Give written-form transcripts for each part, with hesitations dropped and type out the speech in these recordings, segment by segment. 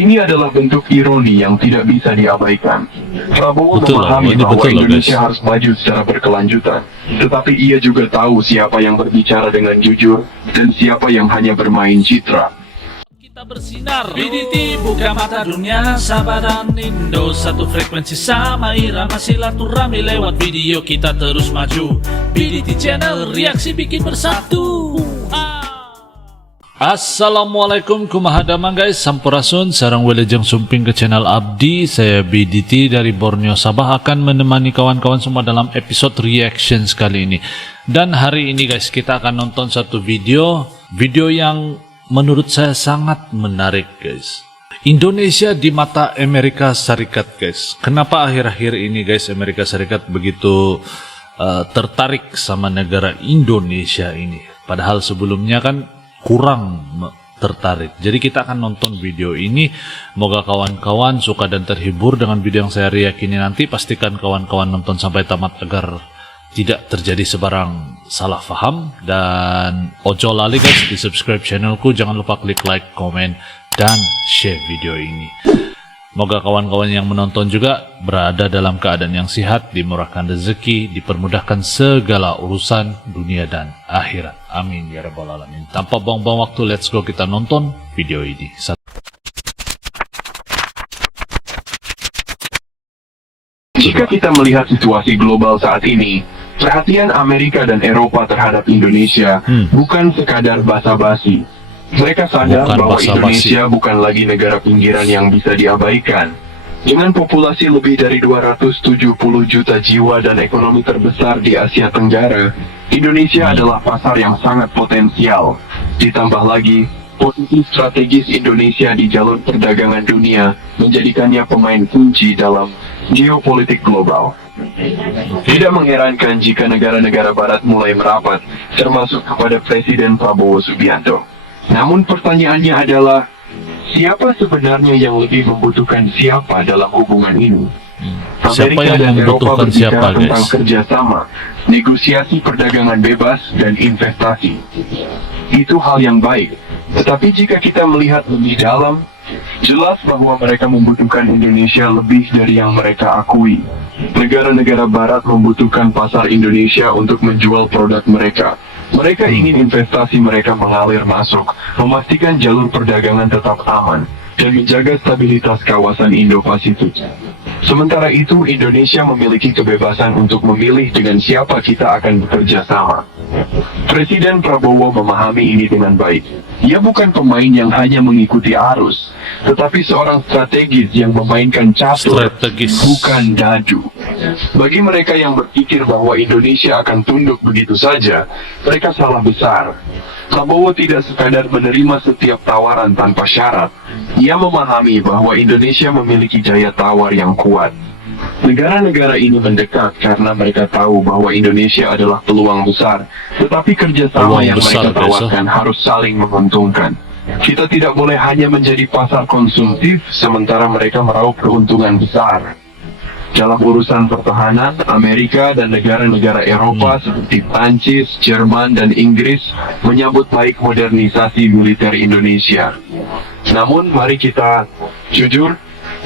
Ini adalah bentuk ironi yang tidak bisa diabaikan. Prabowo Betul lah, memahami ini bahwa betul loh, Indonesia guys. harus maju secara berkelanjutan. Tetapi ia juga tahu siapa yang berbicara dengan jujur dan siapa yang hanya bermain citra. Kita bersinar, BDT buka mata dunia, Sabah dan Indo satu frekuensi sama irama silaturahmi lewat video kita terus maju. BDT Channel, reaksi bikin bersatu. Assalamualaikum kumaha damang guys, sampurasun sarang wilujeng sumping ke channel Abdi. Saya BDT dari Borneo Sabah akan menemani kawan-kawan semua dalam episode reaction kali ini. Dan hari ini guys, kita akan nonton satu video yang menurut saya sangat menarik guys. Indonesia di mata Amerika Serikat guys. Kenapa akhir-akhir ini guys Amerika Serikat begitu tertarik sama negara Indonesia ini? Padahal sebelumnya kan kurang tertarik. Jadi kita akan nonton video ini. Moga kawan-kawan suka dan terhibur dengan video yang saya yakini nanti. Pastikan kawan-kawan nonton sampai tamat agar tidak terjadi sebarang salah paham. Dan ojo lali guys di subscribe channelku. Jangan lupa klik like, komen, dan share video ini. Moga kawan-kawan yang menonton juga berada dalam keadaan yang sehat, dimurahkan rezeki, dipermudahkan segala urusan dunia dan akhirat. Amin ya rabbal alamin. Tanpa buang-buang waktu, let's go kita nonton video ini. Jika kita melihat situasi global saat ini, perhatian Amerika dan Eropa terhadap Indonesia bukan sekadar basa-basi. Mereka sadar bahwa Indonesia bukan lagi negara pinggiran yang bisa diabaikan. Dengan populasi lebih dari 270 juta jiwa dan ekonomi terbesar di Asia Tenggara, Indonesia adalah pasar yang sangat potensial. Ditambah lagi, posisi strategis Indonesia di jalur perdagangan dunia menjadikannya pemain kunci dalam geopolitik global. Tidak mengherankan jika negara-negara barat mulai merapat, termasuk kepada Presiden Prabowo Subianto. Namun pertanyaannya adalah, siapa sebenarnya yang lebih membutuhkan siapa dalam hubungan ini? Amerika dan Eropa berbicara tentang kerjasama, negosiasi perdagangan bebas, dan investasi. Itu hal yang baik, tetapi jika kita melihat lebih dalam, jelas bahwa mereka membutuhkan Indonesia lebih dari yang mereka akui. Negara-negara barat membutuhkan pasar Indonesia untuk menjual produk mereka. Mereka ingin investasi mereka mengalir masuk, memastikan jalur perdagangan tetap aman, dan menjaga stabilitas kawasan Indo-Pasifik. Sementara itu, Indonesia memiliki kebebasan untuk memilih dengan siapa kita akan bekerja sama. Presiden Prabowo memahami ini dengan baik. Ia bukan pemain yang hanya mengikuti arus, tetapi seorang strategis yang memainkan catur, bukan dadu. Bagi mereka yang berpikir bahwa Indonesia akan tunduk begitu saja, mereka salah besar. Prabowo tidak sekadar menerima setiap tawaran tanpa syarat. Ia memahami bahwa Indonesia memiliki daya tawar yang kuat. Negara-negara ini mendekat karena mereka tahu bahwa Indonesia adalah peluang besar, tetapi kerjasama yang mereka tawarkan harus saling menguntungkan. Kita tidak boleh hanya menjadi pasar konsumtif, sementara mereka meraup keuntungan besar. Dalam urusan pertahanan, Amerika dan negara-negara Eropa seperti Prancis, Jerman, dan Inggris menyambut baik modernisasi militer Indonesia. Namun, mari kita jujur,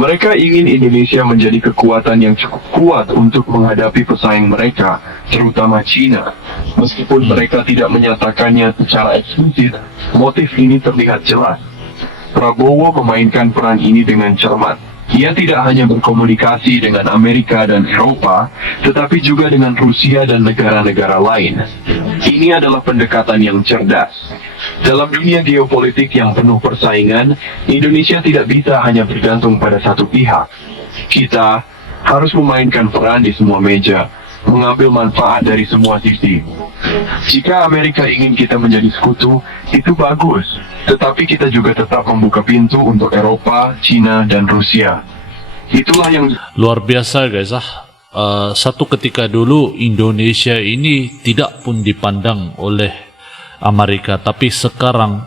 mereka ingin Indonesia menjadi kekuatan yang cukup kuat untuk menghadapi pesaing mereka, terutama China. Meskipun mereka tidak menyatakannya secara eksplisit, motif ini terlihat jelas. Prabowo memainkan peran ini dengan cermat. Ia tidak hanya berkomunikasi dengan Amerika dan Eropa, tetapi juga dengan Rusia dan negara-negara lain. Ini adalah pendekatan yang cerdas. Dalam dunia geopolitik yang penuh persaingan, Indonesia tidak bisa hanya bergantung pada satu pihak. Kita harus memainkan peran di semua meja, mengambil manfaat dari semua sisi. Jika Amerika ingin kita menjadi sekutu, itu bagus. Tetapi kita juga tetap membuka pintu untuk Eropa, China, dan Rusia. Itulah yang luar biasa guys. Satu ketika dulu Indonesia ini tidak pun dipandang oleh Amerika, tapi sekarang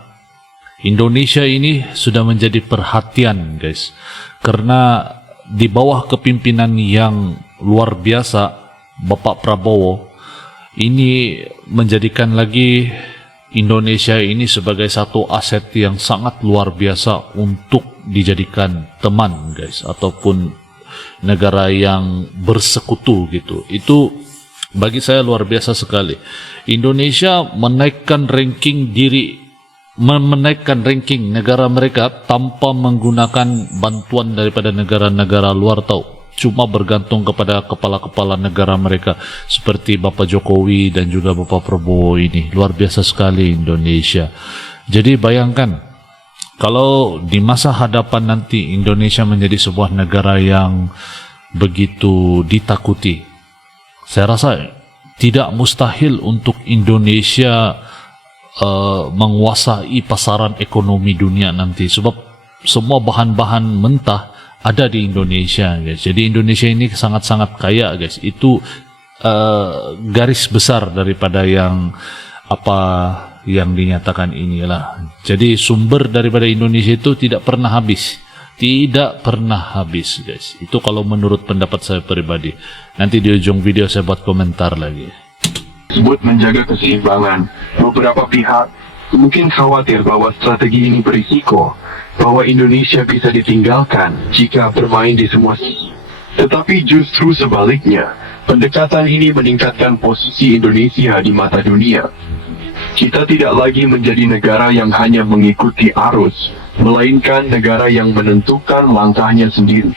Indonesia ini sudah menjadi perhatian guys. Karena di bawah kepimpinan yang luar biasa Bapak Prabowo, ini menjadikan lagi Indonesia ini sebagai satu aset yang sangat luar biasa untuk dijadikan teman guys, ataupun negara yang bersekutu gitu. Itu bagi saya luar biasa sekali. Indonesia menaikkan ranking negara mereka tanpa menggunakan bantuan daripada negara-negara luar tahu. Cuma bergantung kepada kepala-kepala negara mereka seperti Bapak Jokowi dan juga Bapak Prabowo ini. Luar biasa sekali Indonesia. Jadi bayangkan kalau di masa hadapan nanti Indonesia menjadi sebuah negara yang begitu ditakuti. Saya rasa tidak mustahil untuk Indonesia menguasai pasaran ekonomi dunia nanti, sebab semua bahan-bahan mentah ada di Indonesia guys. Jadi Indonesia ini sangat-sangat kaya guys. Itu garis besar daripada yang dinyatakan inilah. Jadi sumber daripada Indonesia itu tidak pernah habis guys. Itu kalau menurut pendapat saya pribadi. Nanti di ujung video saya buat komentar lagi. Tersebut menjaga keseimbangan. Beberapa pihak mungkin khawatir bahwa strategi ini berisiko, bahwa Indonesia bisa ditinggalkan jika bermain di semua sisi. Tetapi justru sebaliknya, pendekatan ini meningkatkan posisi Indonesia di mata dunia. Kita tidak lagi menjadi negara yang hanya mengikuti arus, melainkan negara yang menentukan langkahnya sendiri.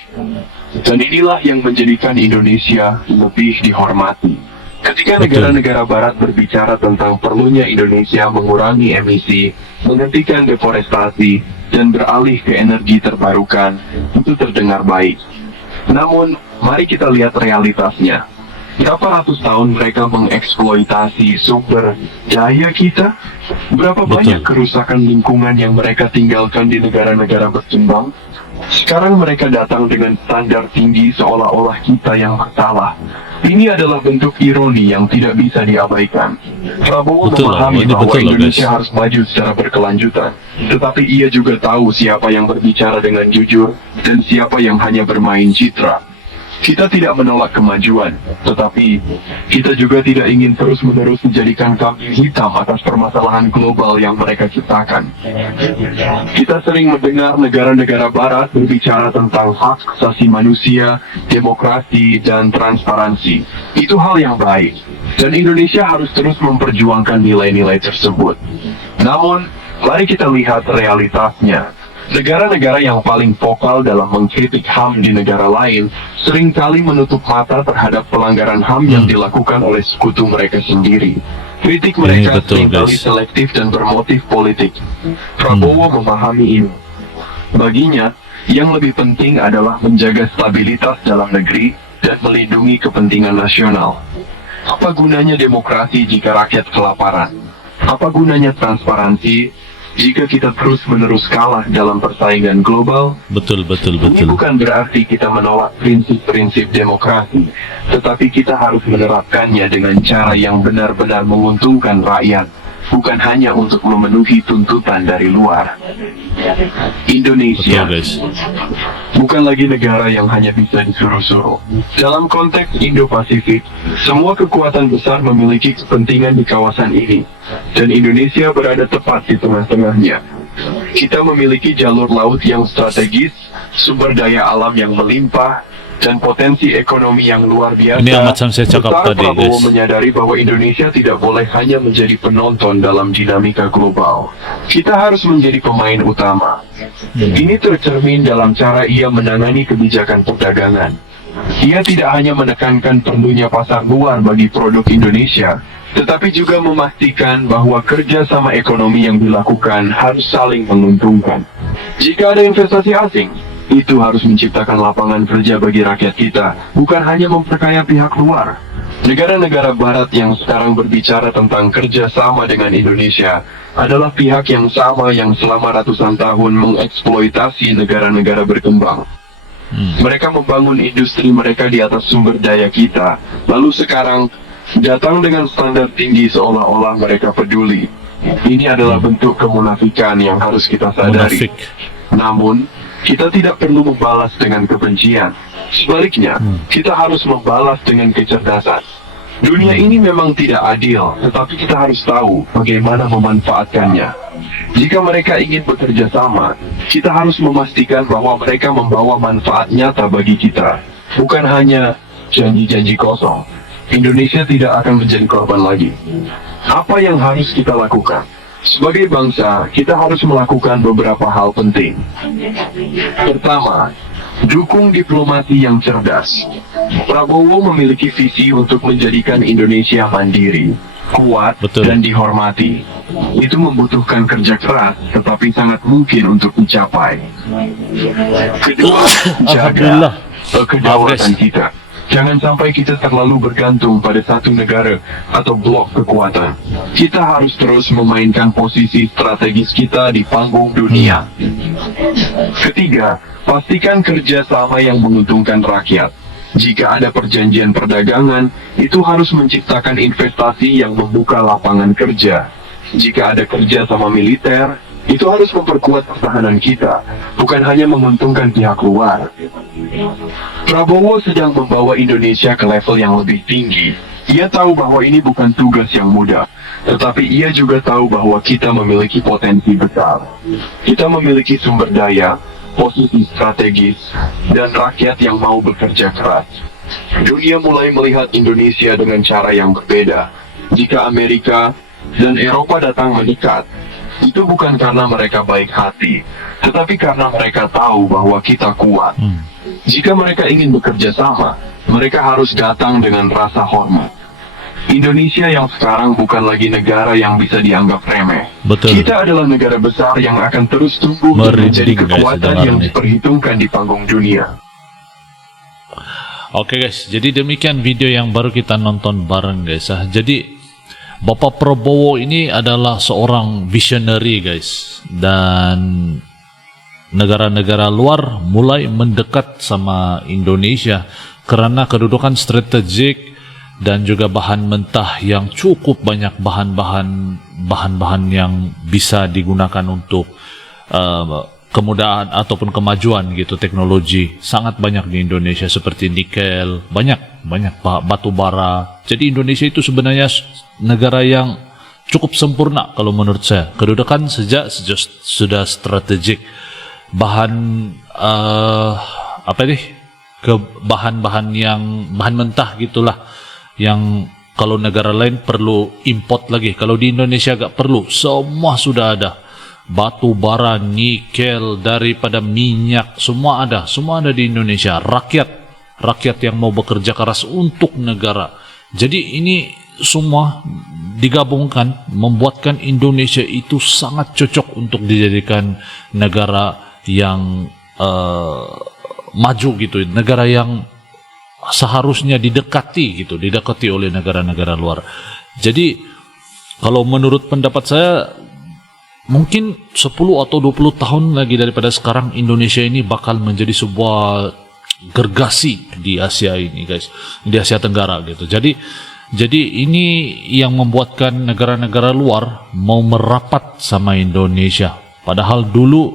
Dan inilah yang menjadikan Indonesia lebih dihormati. Ketika negara-negara barat berbicara tentang perlunya Indonesia mengurangi emisi, menghentikan deforestasi, dan beralih ke energi terbarukan, itu terdengar baik. Namun, mari kita lihat realitasnya. Berapa ratus tahun mereka mengeksploitasi sumber daya kita? Berapa banyak kerusakan lingkungan yang mereka tinggalkan di negara-negara berkembang? Sekarang mereka datang dengan standar tinggi seolah-olah kita yang bersalah. Ini adalah bentuk ironi yang tidak bisa diabaikan. Prabowo memahami bahwa Indonesia harus maju secara berkelanjutan. Tetapi ia juga tahu siapa yang berbicara dengan jujur dan siapa yang hanya bermain citra. Kita tidak menolak kemajuan, tetapi kita juga tidak ingin terus-menerus menjadikan kambing hitam atas permasalahan global yang mereka ciptakan. Kita sering mendengar negara-negara barat berbicara tentang hak asasi manusia, demokrasi, dan transparansi. Itu hal yang baik, dan Indonesia harus terus memperjuangkan nilai-nilai tersebut. Namun, mari kita lihat realitasnya. Negara-negara yang paling vokal dalam mengkritik HAM di negara lain seringkali menutup mata terhadap pelanggaran HAM yang dilakukan oleh sekutu mereka sendiri. Kritik mereka seringkali selektif dan bermotif politik. Prabowo memahami ini. Baginya, yang lebih penting adalah menjaga stabilitas dalam negeri dan melindungi kepentingan nasional. Apa gunanya demokrasi jika rakyat kelaparan? Apa gunanya transparansi jika kita terus-menerus kalah dalam persaingan global? Betul. Ini bukan berarti kita menolak prinsip-prinsip demokrasi, tetapi kita harus menerapkannya dengan cara yang benar-benar menguntungkan rakyat, bukan hanya untuk memenuhi tuntutan dari luar. Indonesia bukan lagi negara yang hanya bisa disuruh-suruh. Dalam konteks Indo-Pasifik, semua kekuatan besar memiliki kepentingan di kawasan ini, dan Indonesia berada tepat di tengah-tengahnya. Kita memiliki jalur laut yang strategis, sumber daya alam yang melimpah, dan potensi ekonomi yang luar biasa. Ini yang macam saya cakap tadi, Prabowo menyadari bahwa Indonesia tidak boleh hanya menjadi penonton dalam dinamika global. Kita harus menjadi pemain utama. Ini tercermin dalam cara ia menangani kebijakan perdagangan. Ia tidak hanya menekankan perlunya pasar luar bagi produk Indonesia, tetapi juga memastikan bahwa kerjasama ekonomi yang dilakukan harus saling menguntungkan. Jika ada investasi asing, itu harus menciptakan lapangan kerja bagi rakyat kita, bukan hanya memperkaya pihak luar. Negara-negara barat yang sekarang berbicara tentang kerjasama dengan Indonesia adalah pihak yang sama yang selama ratusan tahun mengeksploitasi negara-negara berkembang. Mereka membangun industri mereka di atas sumber daya kita, lalu sekarang datang dengan standar tinggi seolah-olah mereka peduli. Ini adalah bentuk kemunafikan yang harus kita sadari. Namun, kita tidak perlu membalas dengan kebencian. Sebaliknya, kita harus membalas dengan kecerdasan. Dunia ini memang tidak adil, tetapi kita harus tahu bagaimana memanfaatkannya. Jika mereka ingin bekerja sama, kita harus memastikan bahwa mereka membawa manfaat nyata bagi kita, bukan hanya janji-janji kosong. Indonesia tidak akan menjadi korban lagi. Apa yang harus kita lakukan? Sebagai bangsa, kita harus melakukan beberapa hal penting. Pertama, dukung diplomasi yang cerdas. Prabowo memiliki visi untuk menjadikan Indonesia mandiri, kuat, Betul. dan dihormati. Itu membutuhkan kerja keras, tetapi sangat mungkin untuk dicapai. Kedua, Alhamdulillah. jaga kedaulatan kita. Jangan sampai kita terlalu bergantung pada satu negara atau blok kekuatan. Kita harus terus memainkan posisi strategis kita di panggung dunia. Ketiga, pastikan kerjasama yang menguntungkan rakyat. Jika ada perjanjian perdagangan, itu harus menciptakan investasi yang membuka lapangan kerja. Jika ada kerjasama militer, itu harus memperkuat pertahanan kita, bukan hanya menguntungkan pihak luar. Prabowo sedang membawa Indonesia ke level yang lebih tinggi. Ia tahu bahwa ini bukan tugas yang mudah, tetapi ia juga tahu bahwa kita memiliki potensi besar. Kita memiliki sumber daya, posisi strategis, dan rakyat yang mau bekerja keras. Dunia mulai melihat Indonesia dengan cara yang berbeda. Jika Amerika dan Eropa datang mendekat, itu bukan karena mereka baik hati, tetapi karena mereka tahu bahwa kita kuat. Jika mereka ingin bekerja sama, mereka harus datang dengan rasa hormat. Indonesia yang sekarang bukan lagi negara yang bisa dianggap remeh. Betul. Kita adalah negara besar yang akan terus tumbuh dan Merinding, menjadi guys, kekuatan dengar yang nih. diperhitungkan di panggung dunia. Oke guys, jadi demikian video yang baru kita nonton bareng guys. Jadi Bapak Prabowo ini adalah seorang visionary guys, dan negara-negara luar mulai mendekat sama Indonesia karena kedudukan strategik dan juga bahan mentah yang cukup banyak, bahan-bahan yang bisa digunakan untuk kemudahan ataupun kemajuan gitu, teknologi sangat banyak di Indonesia seperti nikel, banyak batu bara. Jadi Indonesia itu sebenarnya negara yang cukup sempurna kalau menurut saya. Kedudukan sejak sudah strategik. Bahan bahan-bahan mentah gitulah yang kalau negara lain perlu import lagi. Kalau di Indonesia gak perlu, semua sudah ada. Batu bara, nikel, daripada minyak, semua ada di Indonesia. Rakyat yang mau bekerja keras untuk negara. Jadi ini semua digabungkan membuatkan Indonesia itu sangat cocok untuk dijadikan negara yang maju gitu, negara yang seharusnya didekati oleh negara-negara luar. Jadi kalau menurut pendapat saya, mungkin 10 atau 20 tahun lagi daripada sekarang, Indonesia ini bakal menjadi sebuah gergasi di Asia ini guys, di Asia Tenggara gitu. Jadi ini yang membuatkan negara-negara luar mau merapat sama Indonesia. Padahal dulu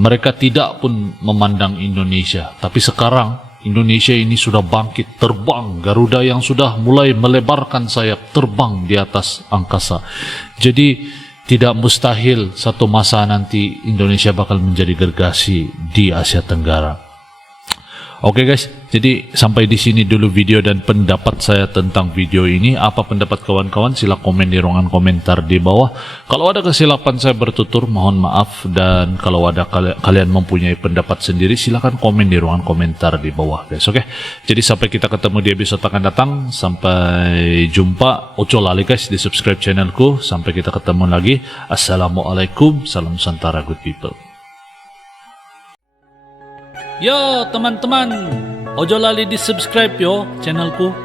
mereka tidak pun memandang Indonesia, tapi sekarang Indonesia ini sudah bangkit, terbang, Garuda yang sudah mulai melebarkan sayap, terbang di atas angkasa. Jadi tidak mustahil satu masa nanti Indonesia bakal menjadi gergasi di Asia Tenggara. Oke guys, jadi sampai di sini dulu video dan pendapat saya tentang video ini. Apa pendapat kawan-kawan? Sila komen di ruangan komentar di bawah. Kalau ada kesilapan saya bertutur, mohon maaf. Dan kalau ada kalian mempunyai pendapat sendiri, silakan komen di ruangan komentar di bawah guys. Oke, jadi sampai kita ketemu di episode akan datang. Sampai jumpa. Ojo lali guys di subscribe channelku. Sampai kita ketemu lagi. Assalamualaikum, salam Nusantara good people. Yo teman-teman, ojo lali di subscribe yo channelku.